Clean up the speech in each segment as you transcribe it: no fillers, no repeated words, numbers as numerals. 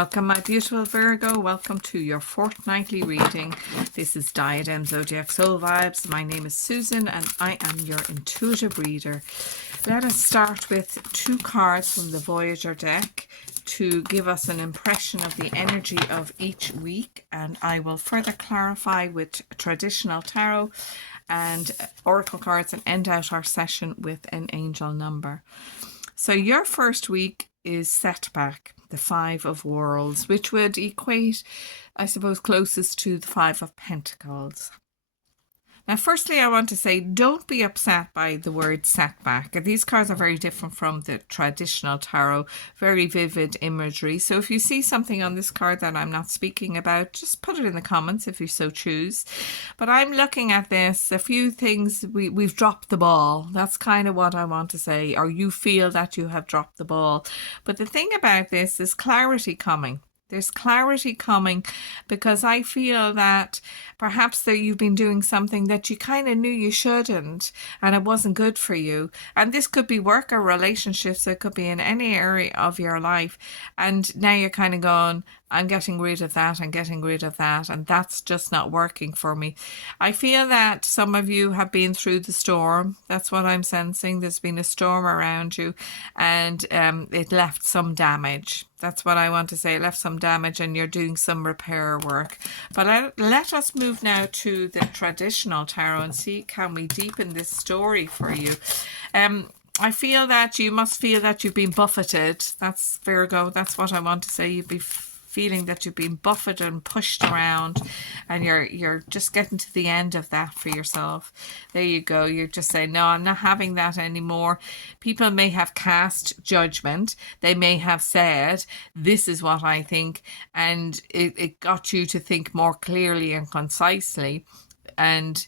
Welcome, my beautiful Virgo. Welcome to your fortnightly reading. This is Diadem Zodiac Soul Vibes. My name is Susan and I am your intuitive reader. Let us start with 2 cards from the Voyager deck to give us an impression of the energy of each week, and I will further clarify with traditional tarot and oracle cards and end out our session with an angel number. So your first week is setback, the 5 of Worlds, which would equate, I suppose, closest to the 5 of Pentacles. Now, firstly, I want to say, don't be upset by the word setback. These cards are very different from the traditional tarot, very vivid imagery. So if you see something on this card that I'm not speaking about, just put it in the comments if you so choose. But I'm looking at this, a few things, we've dropped the ball. That's kind of what I want to say, or you feel that you have dropped the ball. But the thing about this is clarity coming. There's clarity coming because I feel that perhaps that you've been doing something that you kind of knew you shouldn't and it wasn't good for you. And this could be work or relationships. It could be in any area of your life. And now you're kind of going, I'm getting rid of that and getting rid of that. And that's just not working for me. I feel that some of you have been through the storm. That's what I'm sensing. There's been a storm around you and it left some damage. That's what I want to say. It left some damage and you're doing some repair work. But let us move now to the traditional tarot and see, can we deepen this story for you? I feel that you must feel that you've been buffeted. That's Virgo. That's what I want to say. You'd be feeling that you've been buffeted and pushed around and you're just getting to the end of that for yourself. There you go. You're just saying, no, I'm not having that anymore. People may have cast judgment. They may have said, this is what I think. And it got you to think more clearly and concisely. And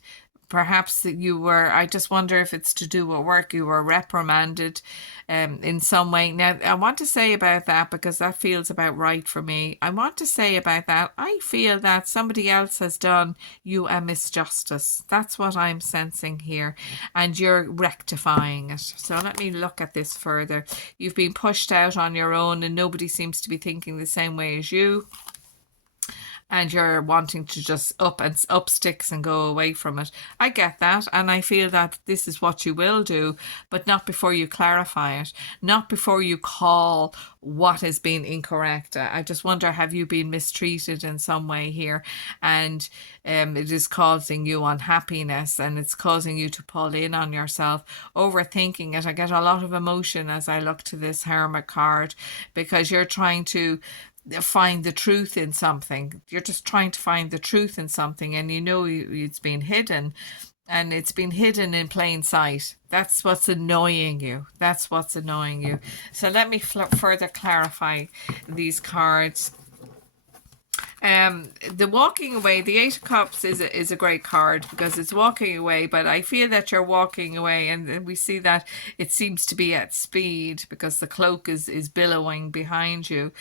perhaps you were, I just wonder if it's to do with work, you were reprimanded in some way. Now, I want to say about that, because that feels about right for me. I want to say about that, I feel that somebody else has done you a misjustice. That's what I'm sensing here. And you're rectifying it. So let me look at this further. You've been pushed out on your own and nobody seems to be thinking the same way as you. And you're wanting to just up sticks and go away from it. I get that, and I feel that this is what you will do, but not before you clarify it, not before you call what has been incorrect. I just wonder, have you been mistreated in some way here? And it is causing you unhappiness, and it's causing you to pull in on yourself, overthinking it. I get a lot of emotion as I look to this Hermit card, because you're trying to find the truth in something. You're just trying to find the truth in something, and you know it's been hidden, and it's been hidden in plain sight. That's what's annoying you. That's what's annoying you. So let me further clarify these cards. The walking away, the 8 of Cups is a great card because it's walking away, but I feel that you're walking away, and we see that it seems to be at speed because the cloak is billowing behind you.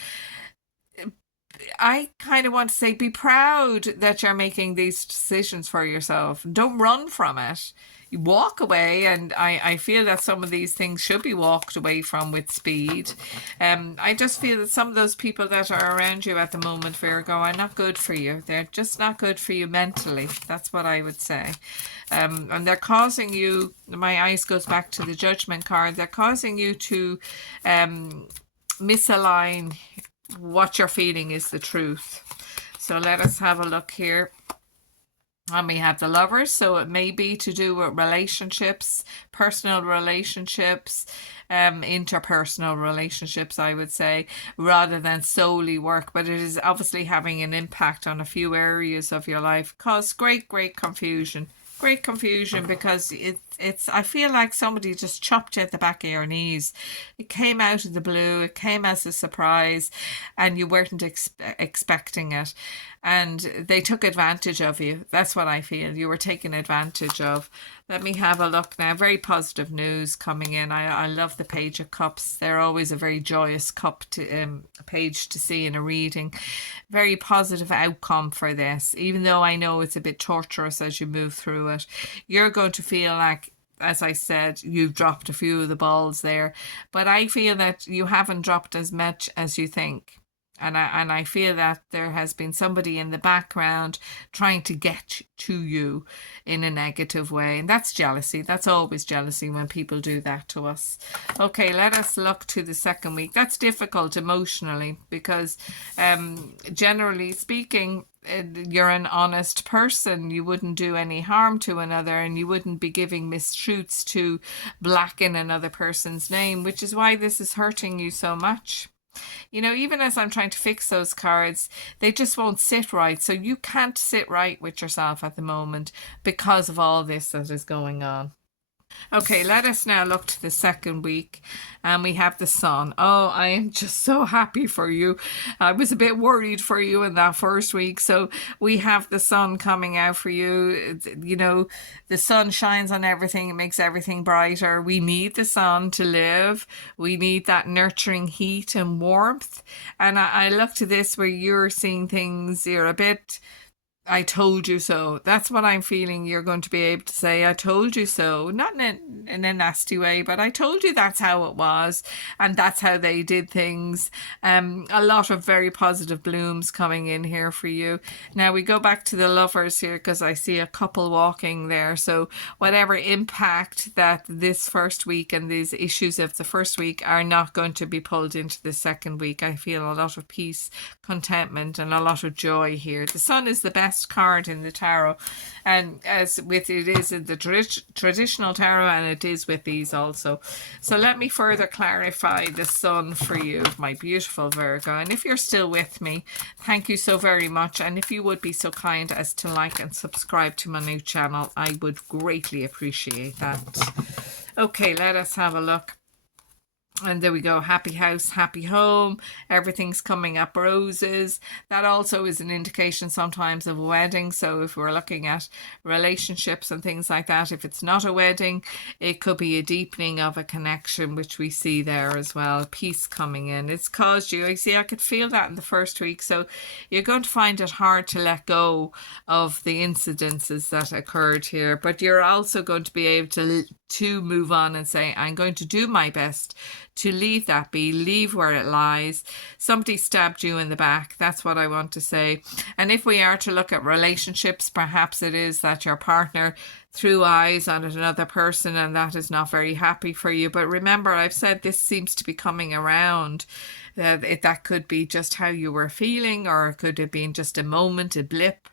I kind of want to say, be proud that you're making these decisions for yourself. Don't run from it. You walk away, and I feel that some of these things should be walked away from with speed. I just feel that some of those people that are around you at the moment, Virgo, are not good for you. They're just not good for you mentally. That's what I would say. And they're causing you, my eyes goes back to the Judgment card, they're causing you to misalign what you're feeling is the truth. So let us have a look here. And we have the Lovers, so it may be to do with relationships, personal relationships, interpersonal relationships, I would say, rather than solely work. But it is obviously having an impact on a few areas of your life. Cause great confusion. Great confusion, because it's I feel like somebody just chopped you at the back of your knees. It came out of the blue, it came as a surprise, and you weren't expecting it, and they took advantage of you. That's what I feel. You were taken advantage of. Let me have a look now. Very positive news coming in. I love the Page of Cups. They're always a very joyous page to see in a reading. Very positive outcome for this, even though I know it's a bit torturous as you move through it. You're going to feel like, as I said, you've dropped a few of the balls there, but I feel that you haven't dropped as much as you think. And I feel that there has been somebody in the background trying to get to you in a negative way. And that's jealousy. That's always jealousy when people do that to us. Okay, let us look to the second week. That's difficult emotionally because generally speaking, you're an honest person. You wouldn't do any harm to another, and you wouldn't be giving mistruths to blacken another person's name, which is why this is hurting you so much. You know, even as I'm trying to fix those cards, they just won't sit right. So you can't sit right with yourself at the moment because of all this that is going on. Okay, let us now look to the second week, and we have the Sun. Oh, I am just so happy for you. I was a bit worried for you in that first week. So we have the Sun coming out for you. You know, the sun shines on everything. It makes everything brighter. We need the sun to live. We need that nurturing heat and warmth. And I look to this where you're seeing things, you're a bit, I told you so. That's what I'm feeling. You're going to be able to say, I told you so. Not in a nasty way, but I told you that's how it was. And that's how they did things. A lot of very positive blooms coming in here for you. Now we go back to the Lovers here because I see a couple walking there. So whatever impact that this first week and these issues of the first week are not going to be pulled into the second week. I feel a lot of peace, contentment, and a lot of joy here. The Sun is the best card in the tarot, and as with it is in the traditional tarot, and it is with these also. So let me further clarify the Sun for you, my beautiful Virgo. And if you're still with me, thank you so very much. And if you would be so kind as to like and subscribe to my new channel, I would greatly appreciate that. Okay, let us have a look. And there we go, happy house, happy home, everything's coming up roses. That also is an indication sometimes of a wedding. So if we're looking at relationships and things like that, if it's not a wedding, it could be a deepening of a connection, which we see there as well. Peace coming in. It's caused you, I see, I could feel that in the first week. So you're going to find it hard to let go of the incidences that occurred here, but you're also going to be able to move on and say, I'm going to do my best to leave that be, leave where it lies. Somebody stabbed you in the back. That's what I want to say. And if we are to look at relationships, perhaps it is that your partner threw eyes on another person and that is not very happy for you. But remember, I've said this seems to be coming around. That could be just how you were feeling, or it could have been just a moment, a blip.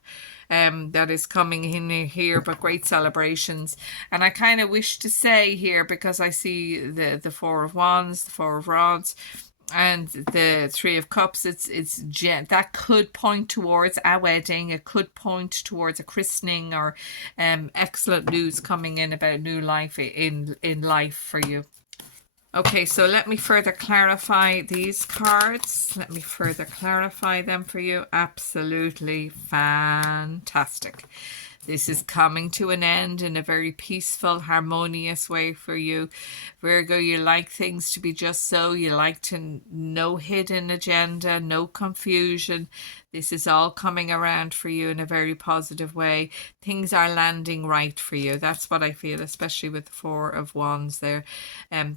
That is coming in here, but great celebrations. And I kind of wish to say here, because I see the Four of Wands, the Four of Rods, and the Three of Cups, that could point towards a wedding. It could point towards a christening, or excellent news coming in about new life in life for you. Okay, so let me further clarify these cards. Let me further clarify them for you. Absolutely fantastic. This is coming to an end in a very peaceful, harmonious way for you. Virgo, you like things to be just so. You like to no hidden agenda, no confusion. This is all coming around for you in a very positive way. Things are landing right for you. That's what I feel, especially with the Four of Wands there.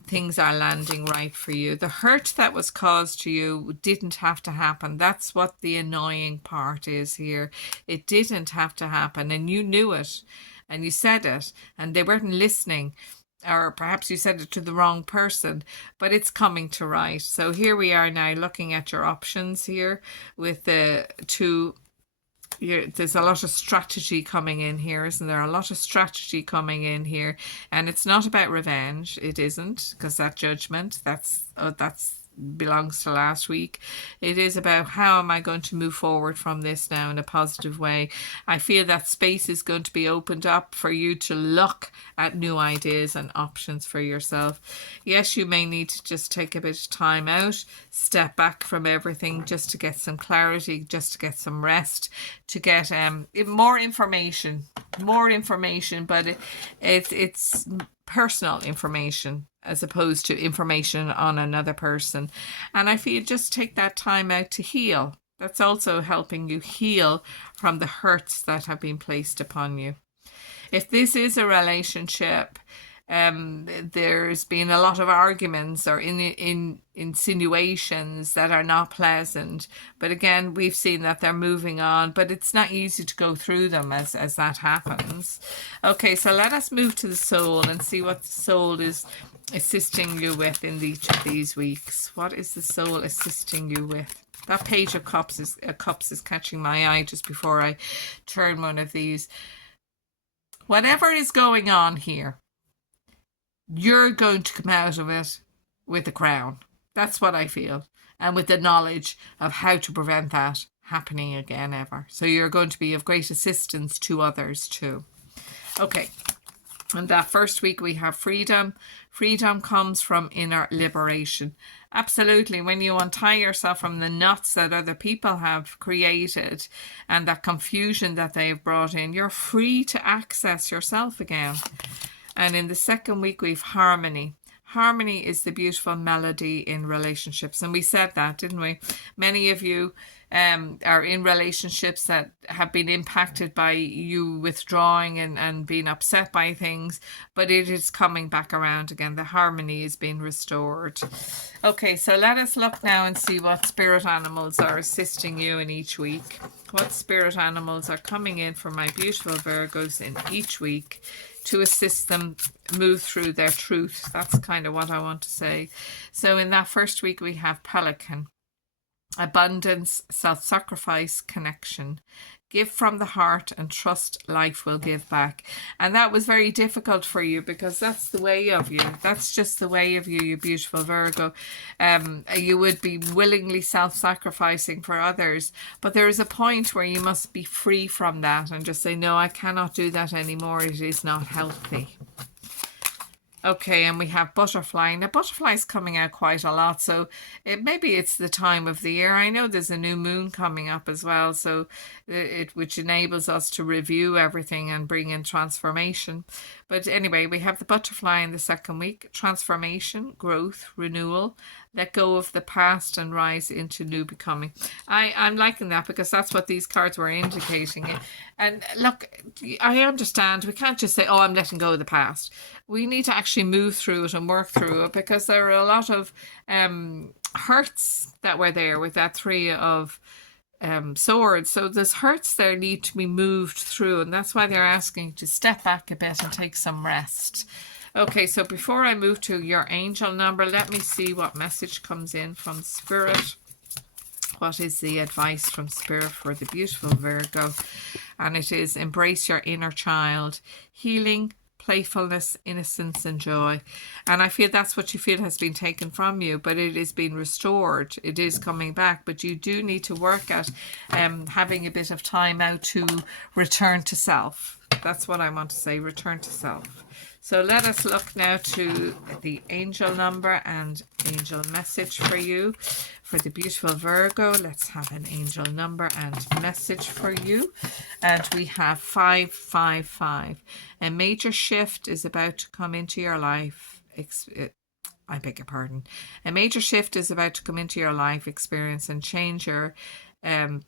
Things are landing right for you. The hurt that was caused to you didn't have to happen. That's what the annoying part is here. It didn't have to happen, and you knew it, and you said it, and they weren't listening. Or perhaps you said it to the wrong person, but it's coming to right. So here we are now looking at your options here with the two. There's a lot of strategy coming in here, isn't there? A lot of strategy coming in here, and it's not about revenge. It isn't, because that judgment, that's belongs to last week. It is about how am I going to move forward from this now in a positive way. I feel that space is going to be opened up for you to look at new ideas and options for yourself. Yes, you may need to just take a bit of time out, step back from everything just to get some clarity, just to get some rest, to get more information, but it's personal information as opposed to information on another person. And I feel just take that time out to heal. That's also helping you heal from the hurts that have been placed upon you. If this is a relationship, There's been a lot of arguments or insinuations that are not pleasant. But again, we've seen that they're moving on, but it's not easy to go through them as that happens. Okay, so let us move to the soul and see what the soul is assisting you with in each of these weeks. What is the soul assisting you with? That page of cups is catching my eye just before I turn one of these. Whatever is going on here, you're going to come out of it with a crown. That's what I feel. And with the knowledge of how to prevent that happening again ever. So you're going to be of great assistance to others too. Okay. And that first week we have freedom. Freedom comes from inner liberation. Absolutely. When you untie yourself from the knots that other people have created and that confusion that they've brought in, you're free to access yourself again. And in the second week, we've harmony. Harmony is the beautiful melody in relationships. And we said that, didn't we? Many of you are in relationships that have been impacted by you withdrawing and being upset by things, but it is coming back around again. The harmony is being restored. Okay, so let us look now and see what spirit animals are assisting you in each week. What spirit animals are coming in for my beautiful Virgos in each week to assist them move through their truth. That's kind of what I want to say. So in that first week, we have Pelican. Abundance, self-sacrifice, connection. Give from the heart and trust life will give back. And that was very difficult for you because that's the way of you. That's just the way of you, you beautiful Virgo. You would be willingly self-sacrificing for others. But there is a point where you must be free from that and just say, no, I cannot do that anymore. It is not healthy. Okay, and we have butterfly. Now, butterfly is coming out quite a lot, so maybe it's the time of the year. I know there's a new moon coming up as well, so which enables us to review everything and bring in transformation. But anyway, we have the butterfly in the second week. Transformation, growth, renewal. Let go of the past and rise into new becoming. I'm liking that because that's what these cards were indicating. And look, I understand. We can't just say, oh, I'm letting go of the past. We need to actually move through it and work through it because there are a lot of hurts that were there with that three of swords. So there's hurts there need to be moved through, and that's why they're asking to step back a bit and take some rest. Okay, so before I move to your angel number, let me see what message comes in from Spirit. What is the advice from Spirit for the beautiful Virgo? And it is embrace your inner child, healing, playfulness, innocence and joy. And I feel that's what you feel has been taken from you, but it is being restored. It is coming back, but you do need to work at having a bit of time out to return to self. That's what I want to say, return to self. So let us look now to the angel number and angel message for you. For the beautiful Virgo, let's have an angel number and message for you. And we have 555. A major shift is about to come into your life. I beg your pardon. A major shift is about to come into your life experience and change your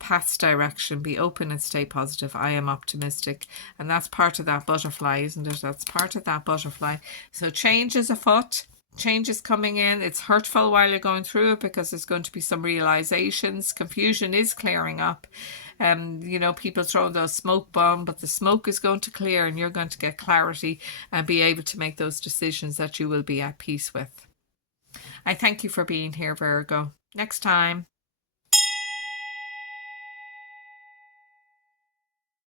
path's direction. Be open and stay positive. I am optimistic. And that's part of that butterfly, isn't it? That's part of that butterfly. So change is afoot. Change is coming in. It's hurtful while you're going through it because there's going to be some realizations. Confusion is clearing up. You know, people throw those smoke bombs, but the smoke is going to clear and you're going to get clarity and be able to make those decisions that you will be at peace with. I thank you for being here, Virgo. Next time.